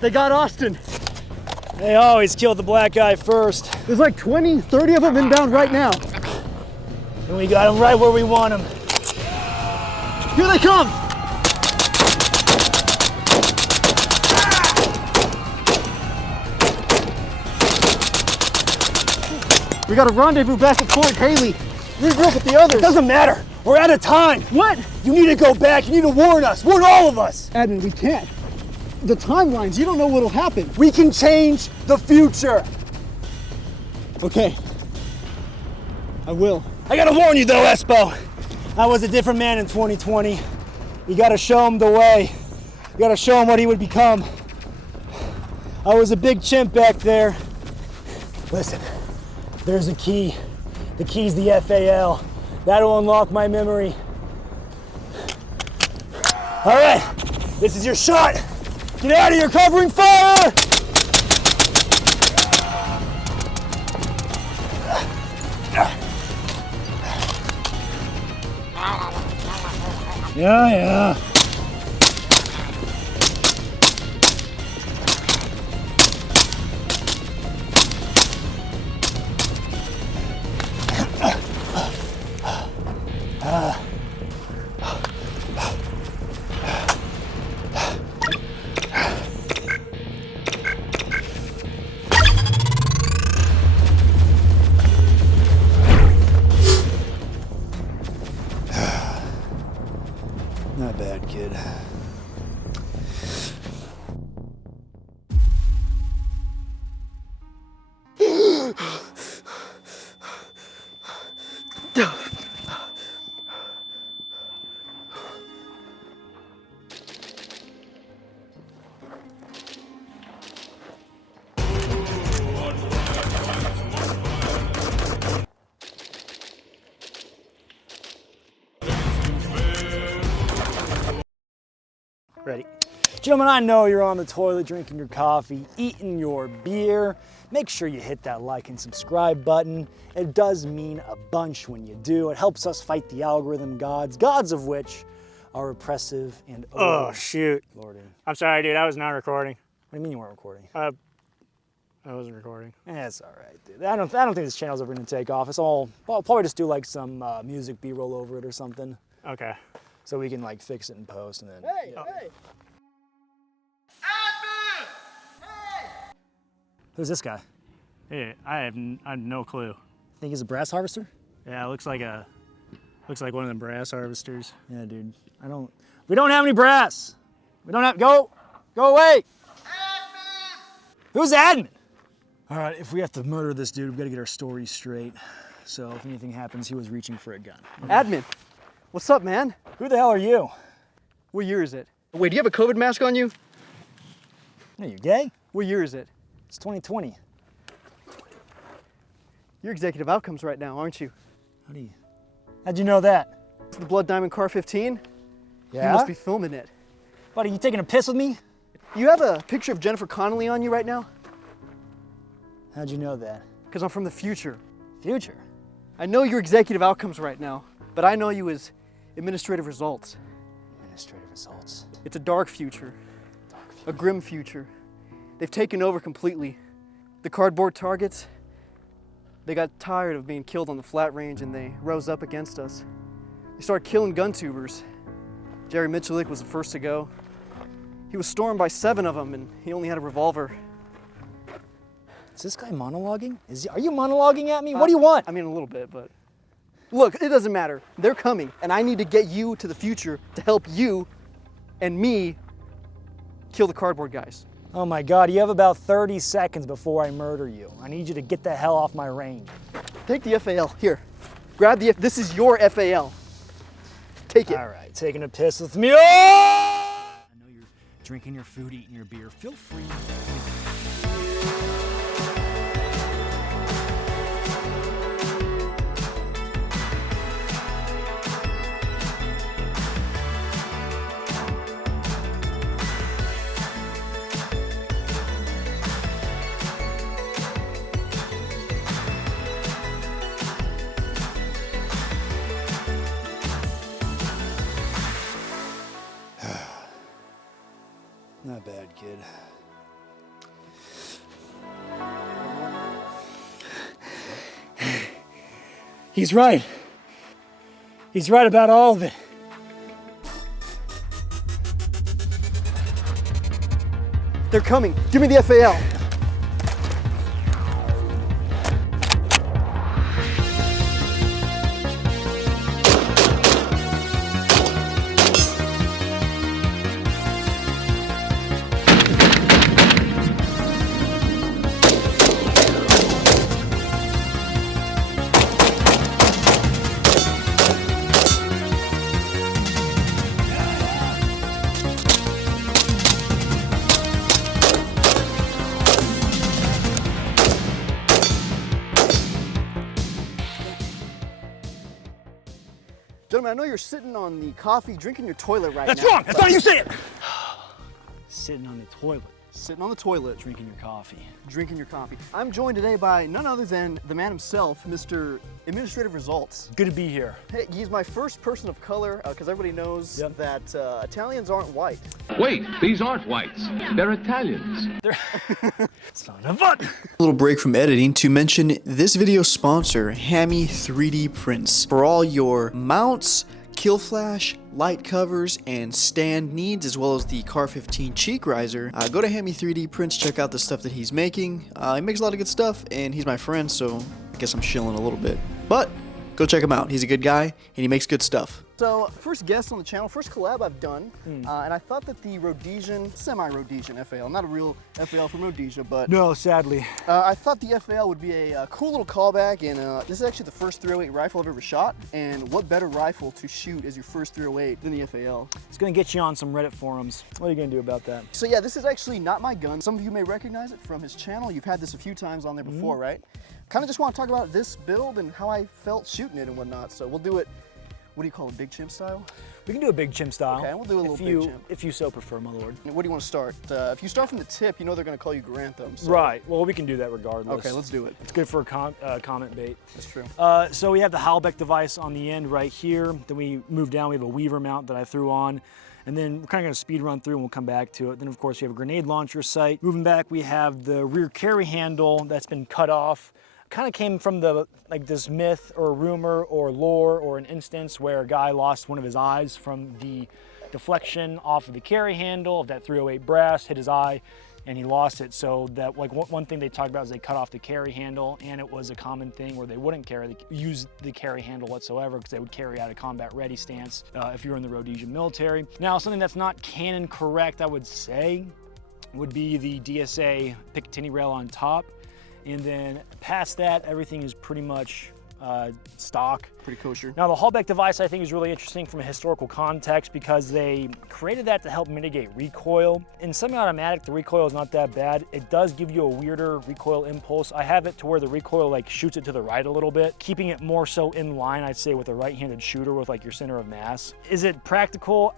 They got Austin. They always kill the black guy first. There's like 20, 30 of them inbound right now. And we got him right where we want him. Here they come. We got a rendezvous back at Fort Haley. Regroup with the others. It doesn't matter. We're out of time. What? You need to go back. You need to warn us. Warn all of us. Admin, we can't. The timelines, you don't know what'll happen. We can change the future. Okay. I will. I gotta warn you though, Espo. I was a different man in 2020. You gotta show him the way. You gotta show him what he would become. I was a big chimp back there. Listen, there's a key. The key's the FAL. That'll unlock my memory. All right, this is your shot. Get out of here, covering fire! Yeah. Not bad, kid. Ready. Gentlemen, I know you're on the toilet drinking your coffee, eating your beer. Make sure you hit that like and subscribe button. It does mean a bunch when you do. It helps us fight the algorithm gods of which are oppressive and Oh, shoot. Lording. I'm sorry, dude. I was not recording. What do you mean you weren't recording? I wasn't recording. It's all right, dude. I don't think this channel's ever gonna take off. I'll probably just do like some music B-roll over it or something. Okay. So we can like fix it in post and then. Hey, yeah. hey! Who's this guy? Hey, I have no clue. Think he's a brass harvester? Yeah, it looks like one of them brass harvesters. Yeah, dude. We don't have any brass. We don't have, go away. Admin! Who's admin? All right, if we have to murder this dude, we gotta get our story straight. So if anything happens, he was reaching for a gun. Admin, what's up, man? Who the hell are you? What year is it? Wait, do you have a COVID mask on you? Are you gay? What year is it? It's 2020. You're executive outcomes right now, aren't you? How'd you know that? It's the Blood Diamond Car 15? Yeah? You must be filming it. Buddy, you taking a piss with me? You have a picture of Jennifer Connelly on you right now? How'd you know that? Because I'm from the future. Future? I know you're executive outcomes right now, but I know you as administrative results. Administrative results. It's a dark future. A grim future. They've taken over completely. The cardboard targets, they got tired of being killed on the flat range and they rose up against us. They started killing Guntubers. Jerry Michalik was the first to go. He was stormed by 7 of them and he only had a revolver. Is this guy monologuing? Are you monologuing at me? What do you want? I mean, a little bit, but. Look, it doesn't matter. They're coming and I need to get you to the future to help you and me kill the cardboard guys. Oh my God, you have about 30 seconds before I murder you. I need you to get the hell off my range. Take the FAL. Here. Grab the, this is your FAL. Take it. All right, taking a piss with me. Oh! I know you're drinking your food, eating your beer. Feel free. Not bad, kid. He's right. He's right about all of it. They're coming. Give me the FAL. Gentlemen, I know you're sitting on the coffee, drinking your toilet right That's now. wrong. That's not how you say it. Sitting on the toilet, Sitting on the toilet, drinking your coffee. drinking your coffee. I'm joined today by none other than the man himself, Mr. Administrative Results. Good to be here. Hey, he's my first person of color, because everybody knows Yep. that Italians aren't white. Wait, these aren't whites. They're Italians. Son of a... Little break from editing to mention this video's sponsor, Hammy 3D Prints. For all your mounts, kill flash, light covers, and stand needs, as well as the Car 15 cheek riser, go to Hammy 3D Prints, check out the stuff that he's making. He makes a lot of good stuff, and he's my friend, so I guess I'm shilling a little bit. But go check him out. He's a good guy, and he makes good stuff. So, first guest on the channel, first collab I've done, and I thought that the Rhodesian, semi-Rhodesian FAL, not a real FAL from Rhodesia, but No, sadly. I thought the FAL would be a cool little callback, and this is actually the first 308 rifle I've ever shot, and what better rifle to shoot as your first 308 than the FAL? It's gonna get you on some Reddit forums. What are you gonna do about that? So yeah, this is actually not my gun. Some of you may recognize it from his channel. You've had this a few times on there before, right? Kind of just want to talk about this build and how I felt shooting it and whatnot, so we'll do it, what do you call it, big chimp style? We can do a big chimp style. Okay, we'll do a little big chimp. If you so prefer, my lord. Where do you want to start? If you start from the tip, you know they're going to call you Grantham. So. Right. Well, we can do that regardless. Okay, let's do it. It's good for a comment bait. That's true. So we have the Halbeck device on the end right here. Then we move down. We have a Weaver mount that I threw on. And then we're kind of going to speed run through and we'll come back to it. Then, of course, we have a grenade launcher sight. Moving back, we have the rear carry handle that's been cut off. Kind of came from the this myth or rumor or lore or an instance where a guy lost one of his eyes from the deflection off of the carry handle of that 308 brass, hit his eye, and he lost it. So that one thing they talked about is they cut off the carry handle, and it was a common thing where they wouldn't use the carry handle whatsoever because they would carry out a combat ready stance if you're in the Rhodesian military. Now, something that's not canon correct, I would say, would be the DSA Picatinny rail on top. And then past that, everything is pretty much stock. Pretty kosher. Now the Halbeck device I think is really interesting from a historical context because they created that to help mitigate recoil. In semi-automatic, the recoil is not that bad. It does give you a weirder recoil impulse. I have it to where the recoil shoots it to the right a little bit, keeping it more so in line, I'd say, with a right-handed shooter with your center of mass. Is it practical?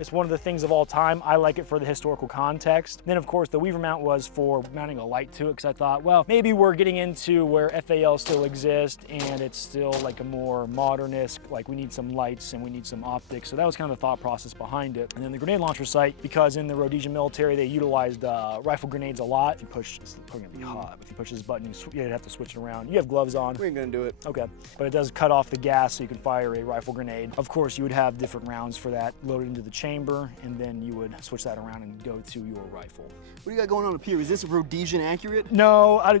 It's one of the things of all time. I like it for the historical context. Then of course the Weaver mount was for mounting a light to it because I thought, well, maybe we're getting into where FAL still exists and it's still a more modernist, we need some lights and we need some optics. So that was kind of the thought process behind it. And then the grenade launcher sight, because in the Rhodesian military, they utilized rifle grenades a lot. If you push, it's probably gonna be hot. If you push this button, you'd have to switch it around. You have gloves on. We ain't gonna do it. Okay, but it does cut off the gas so you can fire a rifle grenade. Of course, you would have different rounds for that loaded into the chamber, and then you would switch that around and go to your rifle. What do you got going on up here? Is this Rhodesian accurate? No, I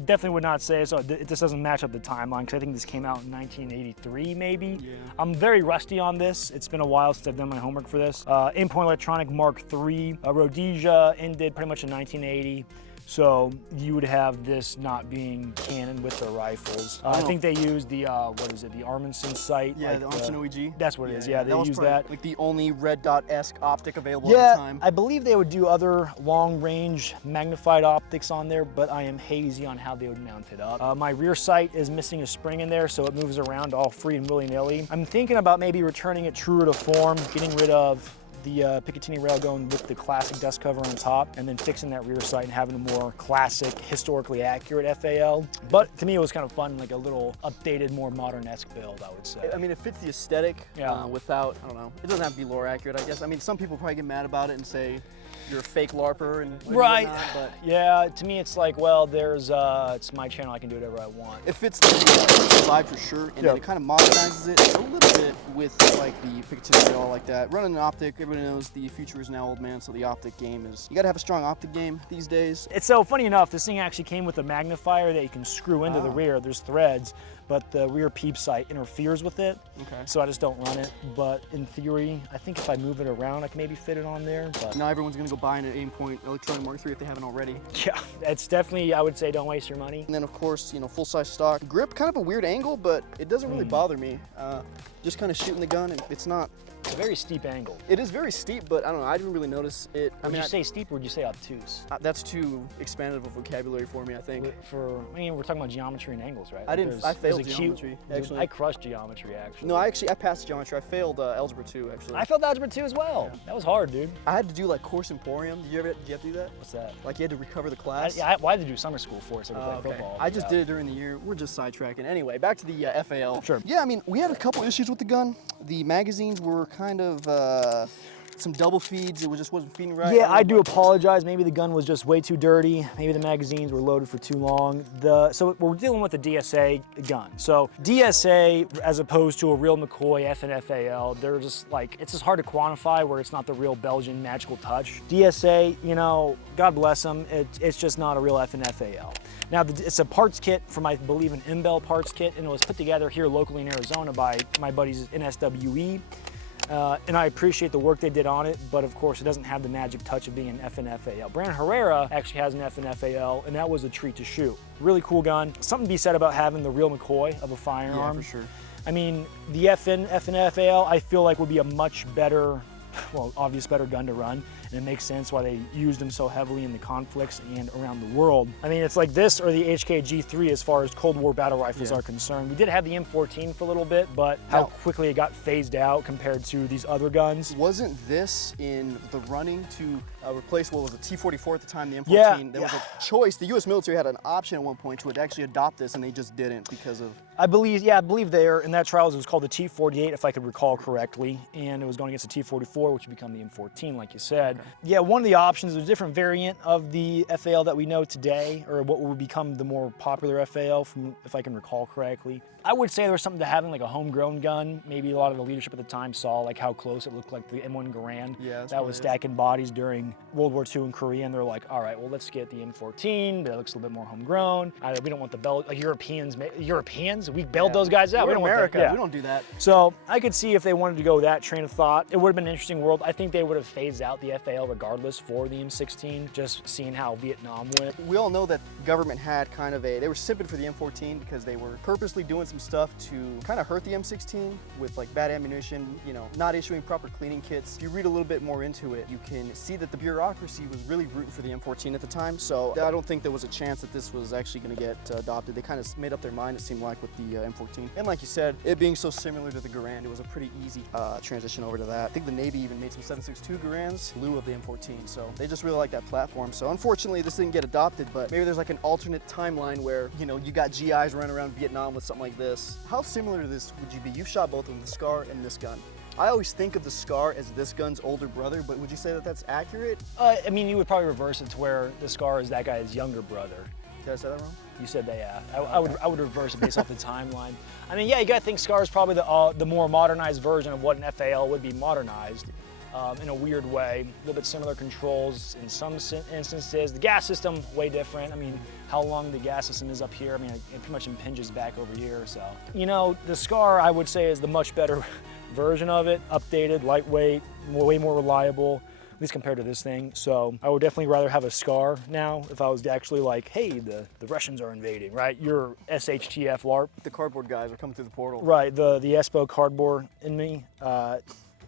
definitely would not say so. It just doesn't match up the timeline because I think this came out in 1983 maybe. Yeah. I'm very rusty on this. It's been a while since I've done my homework for this. Aimpoint Electronic Mark III, Rhodesia ended pretty much in 1980. So you would have this not being canon with their rifles. I think they used the, what is it, the Armanson sight? Yeah, like the Armanson OEG. That's what it is, yeah, they was used probably, that. like the only red dot-esque optic available Yeah, at the time. I believe they would do other long-range magnified optics on there, but I am hazy on how they would mount it up. My rear sight is missing a spring in there, so it moves around all free and willy-nilly. I'm thinking about maybe returning it truer to form, getting rid of the Picatinny rail, going with the classic dust cover on top, and then fixing that rear sight and having a more classic, historically accurate FAL. But to me, it was kind of fun, like a little updated, more modern-esque build, I would say. I mean, it fits the aesthetic without, I don't know, it doesn't have to be lore accurate, I guess. I mean, some people probably get mad about it and say, you're a fake LARPer and right. whatnot, but yeah, to me it's like, well, there's it's my channel, I can do whatever I want. it fits the vibe for sure, and then it kind of modernizes it a little bit with like the Picatinny rail like that. Running an optic, everybody knows the future is now old man, so the optic game is, you gotta have a strong optic game these days. It's so funny enough, this thing actually came with a magnifier that you can screw into the rear. There's threads, but the rear peep sight interferes with it. Okay. So I just don't run it. But in theory, I think if I move it around, I can maybe fit it on there. But Now everyone's gonna go buy an Aimpoint Electronic Mark III if they haven't already. yeah, it's definitely, I would say, don't waste your money. And then of course, you know, full-size stock. Grip, kind of a weird angle, but it doesn't really bother me. Just kind of shooting the gun, and it's not, It's a very steep angle. it is very steep, but I don't know, I didn't really notice it. Would you say steep or would you say obtuse? That's too expansive of vocabulary for me, I think. I mean, we're talking about geometry and angles, right? I failed there's a geometry, actually. I crushed geometry, actually. No, I passed geometry. I failed Algebra 2, actually. I failed Algebra 2 as well. That was hard, dude. I had to do like Course Emporium. Did you have to do that? What's that? Like you had to recover the class? I had to do summer school for it, so we played Okay. football. I just did it during the year. We're just sidetracking. Anyway, back to the FAL. Sure. Yeah, I mean, we had a couple issues with the gun. The magazines were kind of some double feeds. It just wasn't feeding right. Yeah, I do apologize. Maybe the gun was just way too dirty. Maybe the magazines were loaded for too long. So we're dealing with a DSA gun. So DSA, as opposed to a real McCoy FNFAL, they're just like, it's just hard to quantify where it's not the real Belgian magical touch. DSA, you know, God bless them, it's just not a real FNFAL. Now, it's a parts kit from, I believe, an Imbel parts kit, and it was put together here locally in Arizona by my buddies in SWE. And I appreciate the work they did on it, but of course it doesn't have the magic touch of being an FNFAL. Brandon Herrera actually has an FNFAL, and that was a treat to shoot. Really cool gun. Something to be said about having the real McCoy of a firearm. Yeah, for sure. I mean, the FNFAL, I feel like would be a much better, well, obvious better gun to run, and it makes sense why they used them so heavily in the conflicts and around the world. I mean, it's like this or the HK-G3 as far as Cold War battle rifles are concerned. We did have the M14 for a little bit, but how quickly it got phased out compared to these other guns. Wasn't this in the running to replace what was a T-44 at the time, the M14? Yeah, there was a choice. The U.S. military had an option at one point to actually adopt this, and they just didn't because of... I believe there in that trials it was called the T-48, if I could recall correctly, and it was going against the T-44, which would become the M14, like you said. Okay. Yeah, one of the options is a different variant of the FAL that we know today, or what would become the more popular FAL, from, if I can recall correctly. I would say there was something to having like a homegrown gun. Maybe a lot of the leadership at the time saw like how close it looked like the M1 Garand that was stacking bodies during World War II in Korea, and they're like, all right, well, let's get the M14. That looks a little bit more homegrown. We don't want the like Europeans. We bailed those guys out. We're we don't America. Want that. We don't do that. So I could see if they wanted to go that train of thought, it would have been an interesting world. I think they would have phased out the FAL regardless for the M16, just seeing how Vietnam went. We all know that government had kind of they were simping for the M14 because they were purposely doing some stuff to kind of hurt the M16 with like bad ammunition, you know, not issuing proper cleaning kits. If you read a little bit more into it, you can see that the bureaucracy was really rooting for the M14 at the time. So I don't think there was a chance that this was actually going to get adopted. They kind of made up their mind, it seemed like, with the M14. And like you said, it being so similar to the Garand, it was a pretty easy transition over to that. I think the Navy even made some 7.62 Garands in lieu of the M14. So they just really like that platform. So unfortunately, this didn't get adopted, but maybe there's like an alternate timeline where, you know, you got GIs running around Vietnam with something like this. How similar to this would you be? You've shot both of them, the Scar and this gun. I always think of the Scar as this gun's older brother, but would you say that that's accurate? I mean, you would probably reverse it to where the Scar is that guy's younger brother. Did I say that wrong? You said that, yeah. I would reverse it based off the timeline. I mean, yeah, you gotta think Scar is probably the more modernized version of what an FAL would be modernized. in a weird way. A little bit similar controls in some instances. The gas system, way different. I mean, how long the gas system is up here, I mean, it pretty much impinges back over here, so. You know, the Scar, I would say, is the much better version of it. Updated, lightweight, way more reliable, at least compared to this thing. So I would definitely rather have a Scar now if I was actually like, hey, the Russians are invading, right? You're SHTF LARP. The cardboard guys are coming through the portal. Right, the Espo cardboard in me.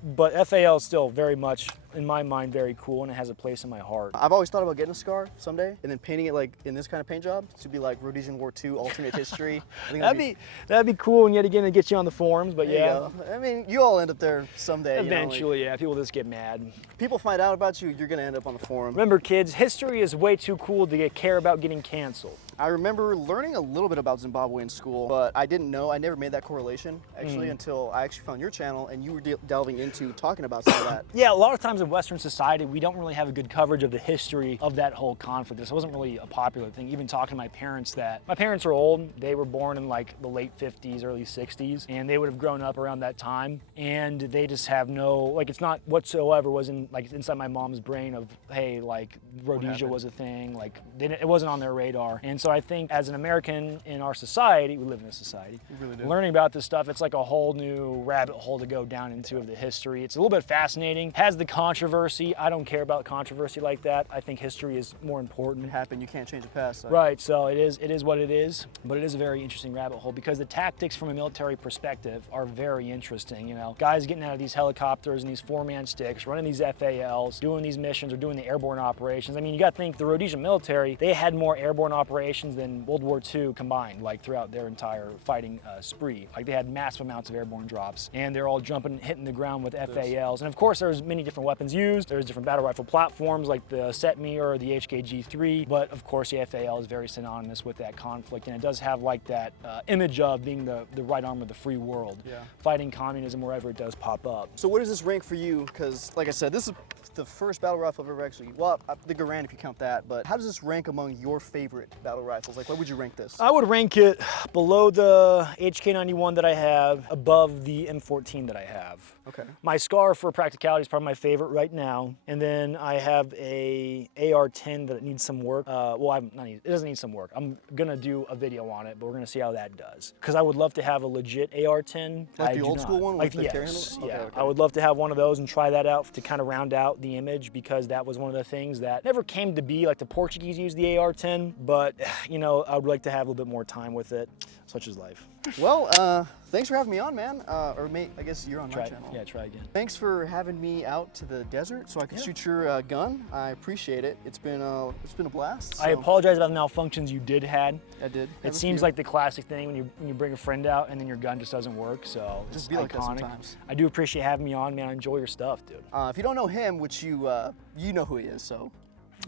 But FAL is still very much, in my mind, very cool, and it has a place in my heart. I've always thought about getting a Scar someday and then painting it like in this kind of paint job to be like Rhodesian War II alternate history. I think that'd be cool, and yet again, it gets you on the forums, but yeah. I mean, you all end up there someday. Eventually, you know, yeah, people just get mad. People find out about you, you're gonna end up on the forum. Remember, kids, history is way too cool to care about getting canceled. I remember learning a little bit about Zimbabwe in school, but I didn't know, I never made that correlation actually until I actually found your channel and you were delving into talking about some of that. Yeah, a lot of times in Western society, we don't really have a good coverage of the history of that whole conflict. This wasn't really a popular thing. Even talking to my parents my parents are old. They were born in like the late 50s, early 60s, and they would have grown up around that time. And they just have no, like, it's not whatsoever was inside my mom's brain of, hey, like Rhodesia was a thing. Like, it wasn't on their radar. And so I think as an American in our society, we live in a society, really do. Learning about this stuff, it's like a whole new rabbit hole to go down into of the history. It's a little bit fascinating, has the controversy. I don't care about controversy like that. I think history is more important. It happened, you can't change the past. So. Right, so it is what it is, but it is a very interesting rabbit hole because the tactics from a military perspective are very interesting. You know, guys getting out of these helicopters and these 4-man sticks, running these FALs, doing these missions or doing the airborne operations. I mean, you got to think the Rhodesian military, they had more airborne operations than World War II combined, like throughout their entire fighting spree. Like they had massive amounts of airborne drops, and they're all jumping, hitting the ground with FALs. And of course, there's many different weapons used. There's different battle rifle platforms like the SETME or the HKG-3, but of course the FAL is very synonymous with that conflict, and it does have like that image of being the right arm of the free world, fighting communism wherever it does pop up. So where does this rank for you? Because like I said, this is the first battle rifle I've ever actually, well, the Garand if you count that, but how does this rank among your favorite battle rifles? Like, where would you rank this? I would rank it below the HK91 that I have, above the M14 that I have. Okay. My Scar, for practicality, is probably my favorite right now. And then I have a AR-10 that needs some work. It doesn't need some work. I'm gonna do a video on it, but we're gonna see how that does. Because I would love to have a legit AR-10. Like the old school one? Like with the carry yes, handle? yeah. Okay. I would love to have one of those and try that out to kind of round out the image, because that was one of the things that never came to be. Like the Portuguese used the AR-10, but you know, I would like to have a little bit more time with it. Such is life. Well, thanks for having me on, man. Or mate, I guess you're on my channel. Yeah, try again. Thanks for having me out to the desert so I could shoot your gun. I appreciate it. It's been a blast. So. I apologize about the malfunctions you did had. I did. It seems like the classic thing when you bring a friend out and then your gun just doesn't work. So Just it's be like that iconic. sometimes. I do appreciate having me on, man. I enjoy your stuff, dude. If you don't know him, which you know who he is, so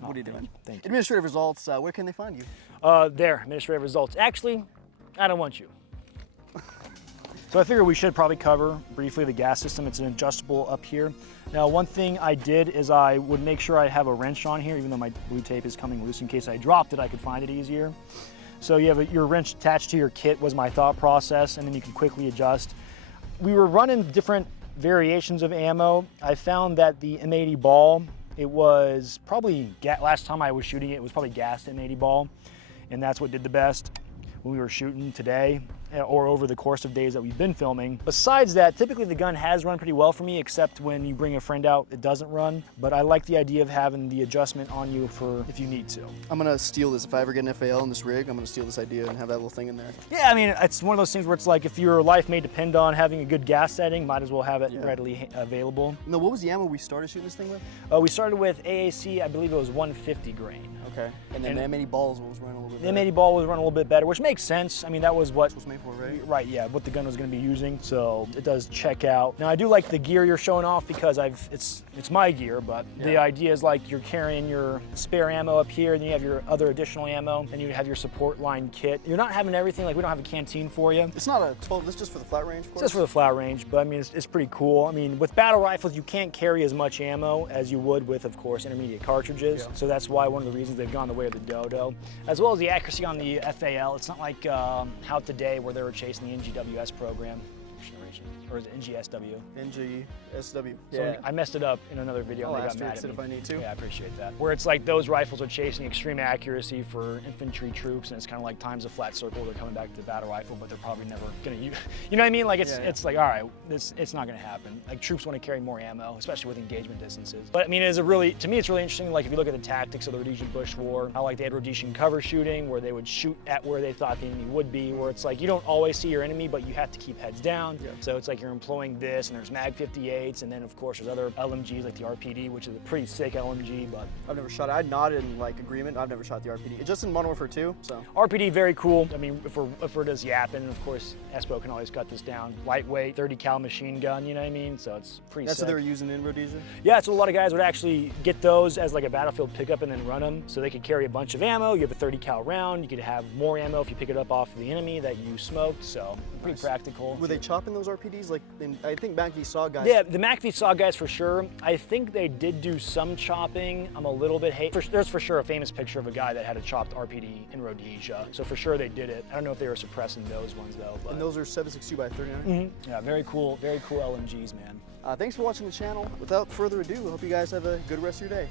what are you doing? Thank you. Administrative results. Where can they find you? There, administrative results. Actually, I don't want you. So I figure we should probably cover briefly the gas system. It's an adjustable up here. Now, one thing I did is I would make sure I have a wrench on here, even though my blue tape is coming loose. In case I dropped it, I could find it easier. So you have your wrench attached to your kit was my thought process, and then you can quickly adjust. We were running different variations of ammo. I found that the M80 ball, it was probably, last time I was shooting it was probably gassed M80 ball, and that's what did the best when we were shooting today, or over the course of days that we've been filming. Besides that, typically the gun has run pretty well for me, except when you bring a friend out, it doesn't run. But I like the idea of having the adjustment on you for if you need to. I'm gonna steal this. If I ever get an FAL in this rig, I'm gonna steal this idea and have that little thing in there. Yeah, I mean, it's one of those things where it's like if your life may depend on having a good gas setting, might as well have it readily available. No, what was the ammo we started shooting this thing with? We started with AAC, I believe it was 150 grain. Okay. And then the M80 balls was running a little bit better. The M80 ball was running a little bit better, which makes sense. I mean, that was what was made for, right? Right, yeah, what the gun was going to be using, so it does check out. Now, I do like the gear you're showing off because it's my gear, but the idea is like you're carrying your spare ammo up here, and then you have your other additional ammo, and you have your support line kit. You're not having everything, like we don't have a canteen for you. It's not a total, this is just for the flat range, of course? It's just for the flat range, but I mean, it's pretty cool. I mean, with battle rifles, you can't carry as much ammo as you would with, of course, intermediate cartridges, so that's why one of the reasons they've gone the way of the Dodo, as well as the accuracy on the FAL. It's not like how today where they were chasing the NGWS program. abbreviation, or is it NGSW? NGSW. So Yeah. I messed it up in another video. I'll and they ask got mad it at if me. I need to. Yeah, I appreciate that. Where it's like those rifles are chasing extreme accuracy for infantry troops, and it's kind of like times a flat circle. They're coming back to the battle rifle, but they're probably never gonna use. You know what I mean? Like it's like, all right, it's not gonna happen. Like troops want to carry more ammo, especially with engagement distances. But I mean, to me, it's really interesting. Like if you look at the tactics of the Rhodesian Bush War, how like they had Rhodesian cover shooting, where they would shoot at where they thought the enemy would be. Where it's like you don't always see your enemy, but you have to keep heads down. Yeah. So it's like you're employing this, and there's Mag 58s, and then of course there's other LMGs like the RPD, which is a pretty sick LMG. But I've never shot it. I nodded in like agreement. I've never shot the RPD. It's just in Modern Warfare 2, so. RPD, very cool. I mean, if we're just yapping, of course, Espo can always cut this down. Lightweight, 30 cal machine gun, you know what I mean? So it's pretty That's sick. what they were using in Rhodesia? Yeah, so a lot of guys would actually get those as like a battlefield pickup and then run them. So they could carry a bunch of ammo. You have a 30 cal round. You could have more ammo if you pick it up off the enemy that you smoked. So pretty practical. Were they chopping those RPDs? Like, I think Mac v Saw guys. Yeah, the Mac v Saw guys for sure. I think they did do some chopping. I'm a little bit there's for sure a famous picture of a guy that had a chopped RPD in Rhodesia. So for sure they did it. I don't know if they were suppressing those ones though. But. And those are 7.62 by 39. Yeah, very cool LMGs, man. Thanks for watching the channel. Without further ado, I hope you guys have a good rest of your day.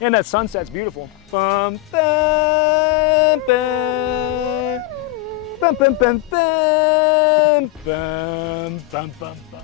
And that sunset's beautiful. Bum, bum, bum, bum, bum, bum, bum, bum, bum, bum, bum.